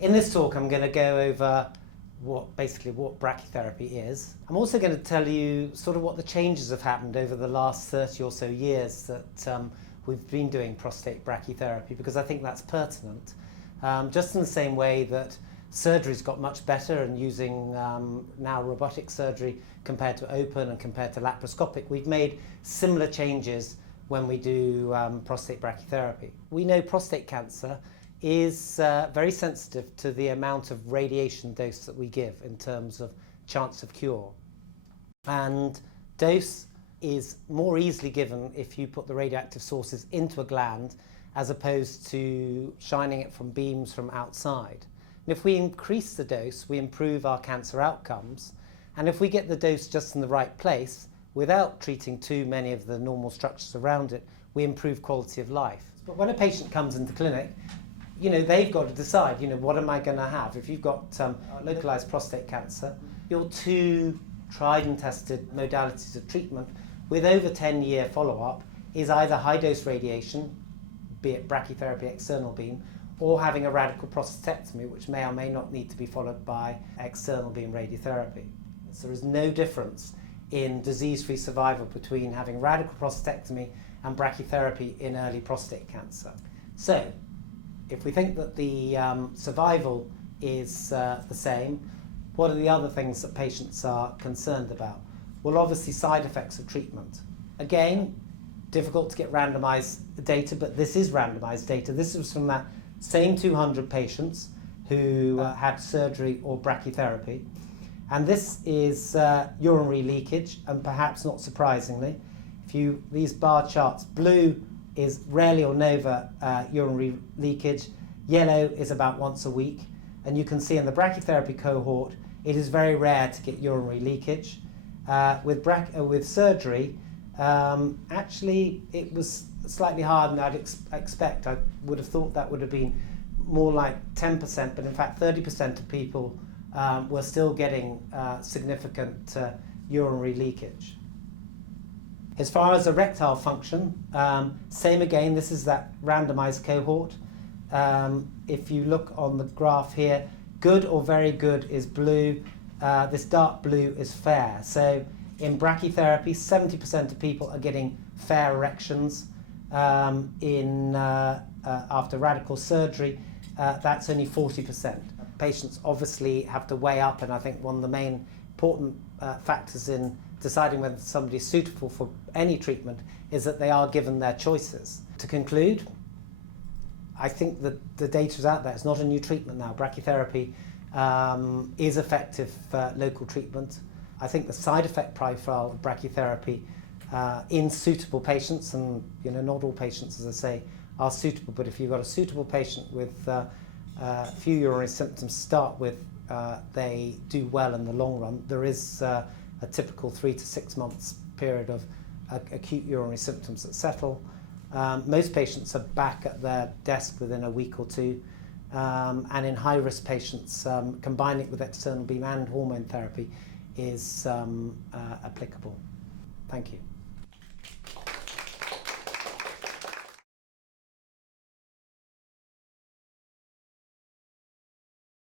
In this talk, I'm going to go over basically what brachytherapy is. I'm also going to tell you sort of what the changes have happened over the last 30 or so years that we've been doing prostate brachytherapy, because I think that's pertinent. Just in the same way that surgery's got much better and using now robotic surgery compared to open and compared to laparoscopic, we've made similar changes when we do prostate brachytherapy. We know prostate cancer is very sensitive to the amount of radiation dose that we give in terms of chance of cure. And dose is more easily given if you put the radioactive sources into a gland as opposed to shining it from beams from outside. And if we increase the dose, we improve our cancer outcomes. And if we get the dose just in the right place, without treating too many of the normal structures around it, we improve quality of life. But when a patient comes into clinic, they've got to decide, what am I going to have? If you've got localized prostate cancer, your two tried and tested modalities of treatment with over 10-year follow-up is either high-dose radiation, be it brachytherapy, external beam, or having a radical prostatectomy, which may or may not need to be followed by external beam radiotherapy. So there is no difference in disease-free survival between having radical prostatectomy and brachytherapy in early prostate cancer. So, if we think that the survival is the same, what are the other things that patients are concerned about? Well, obviously side effects of treatment. Again, difficult to get randomized data, but this is randomized data. This was from that same 200 patients who had surgery or brachytherapy. And this is urinary leakage, and perhaps not surprisingly, these bar charts, blue is rarely or never urinary leakage, yellow is about once a week, and you can see in the brachytherapy cohort it is very rare to get urinary leakage. With surgery, actually it was slightly harder than I'd expect. I would have thought that would have been more like 10%, but in fact 30% of people were still getting significant urinary leakage. As far as erectile function, same again, this is that randomized cohort. If you look on the graph here, good or very good is blue, this dark blue is fair. So in brachytherapy, 70% of people are getting fair erections. After radical surgery, that's only 40%. Patients obviously have to weigh up, and I think one of the main important factors in deciding whether somebody is suitable for any treatment is that they are given their choices. To conclude, I think that the data is out there. It's not a new treatment now. Brachytherapy is effective local treatment. I think the side effect profile of brachytherapy in suitable patients, and not all patients, as I say, are suitable, but if you've got a suitable patient with few urinary symptoms to start with, they do well in the long run. There is a typical 3 to 6 months period of acute urinary symptoms that settle. Most patients are back at their desk within a week or two, and in high-risk patients, combining it with external beam and hormone therapy is applicable. Thank you.